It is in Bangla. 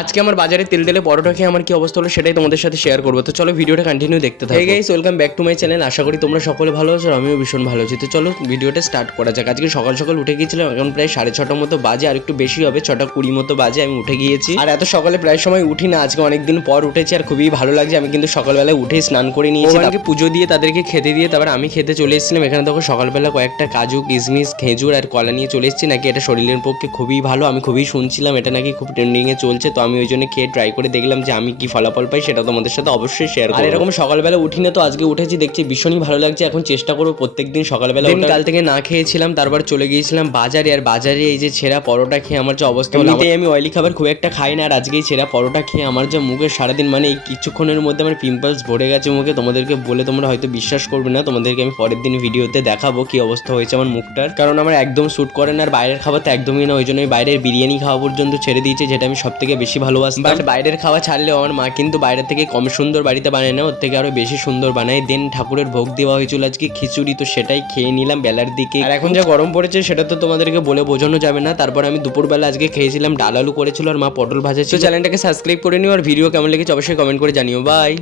আজকে আমার বাজারে তেল তেলে পরোটা খেয়ে আমার কি অবস্থা হলো সেটাই তোমাদের সাথে শেয়ার করবো। তো চলো ভিডিওটা কন্টিনিউ দেখতে থাকো। Hey guys, welcome back to my channel. আশা করি তোমরা সকলে ভালো আছো আর আমিও ভীষণ ভালো আছি। তো চলো ভিডিওটা স্টার্ট করা যাক। আজকে সকাল সকাল উঠে গিয়েছিলাম, এখন প্রায় 6:30 মতো বাজে, আর একটু বেশি হবে, 6:20 মতো বাজে আমি উঠে গিয়েছি। আর এত সকালে প্রায় সময় উঠি না, আজকে অনেকদিন পর উঠেছি আর খুবই ভালো লাগছে। আমি কিন্তু সকালবেলা উঠে স্নান করে নিয়েছি, তাকে পুজো দিয়ে তাদেরকে খেতে দিয়ে তারপর আমি খেতে চলে এসেছিলাম। এখানে দেখো সকালবেলা কয়েকটা কাজু, কিশমিশ, খেজুর আর কলা নিয়ে চলে এসেছি। নাকি এটা শরীরের পক্ষে খুবই ভালো, আমি খুবই শুনছিলাম এটা নাকি খুব ট্রেন্ডিংয়ে চলছে। তো আমি ওই জন্য খেয়ে ট্রাই করে দেখলাম যে আমি কি ফলাফল পাই, সেটা তোমাদের সাথে অবশ্যই শেয়ার করব। আর এরকম সকালবেলা উঠি না, তো আজকে উঠেছি, দেখছি ভীষণই ভালো লাগছে। এখন চেষ্টা করবো প্রত্যেকদিন সকালবেলা। কাল থেকে না খেয়েছিলাম, তারপর চলে গিয়েছিলাম বাজারে, আর বাজারে এই যে ছেঁড়া পরোটা খেয়ে আমার যে অবস্থা হলো। আমি অয়েলি খাবার খুব একটা খাই না, আর আজকে এই ছেঁড়া পরোটা খেয়ে আমার যে মুখে সারাদিন মানে এই কিছুক্ষণের মধ্যে আমার পিম্পলস ভরে গেছে মুখে। তোমাদেরকে বলে তোমরা হয়তো বিশ্বাস করবে না, তোমাদেরকে আমি পরের দিন ভিডিওতে দেখাবো কি অবস্থা হয়েছে আমার মুখটার। কারণ আমার একদম স্যুট করে না, আর বাইরের খাবার তো একদমই না, ওই জন্য বাইরের বিরিয়ানি খাওয়া পর্যন্ত ছেড়ে দিয়েছে, যেটা আমি সব থেকে বেশি ভালোবাসতাম। বাট বাইরের খাওয়া ছাড়লেও আমার মা কিন্তু বাইরে থেকে কম সুন্দর বাড়িতে বানায় না, ওর থেকে আরো বেশি সুন্দর বানায়। দেন ঠাকুরের ভোগ দেওয়া হয়েছিল আজকে খিচুড়ি, তো সেটাই খেয়ে নিলাম বেলার দিকে। আর এখন যা গরম পড়েছে সেটা তো তোমাদেরকে বলে বোঝানো যাবে না। তারপর আমি দুপুরবেলা আজকে খেয়েছিলাম ডাল আলু করেছিল, আর মা পটল ভাজা ছিল। চ্যানেলটাকে সাবস্ক্রাইব করে নিও, আর ভিডিও কেমন লেগেছে অবশ্যই কমেন্ট করে জানিও। বাই।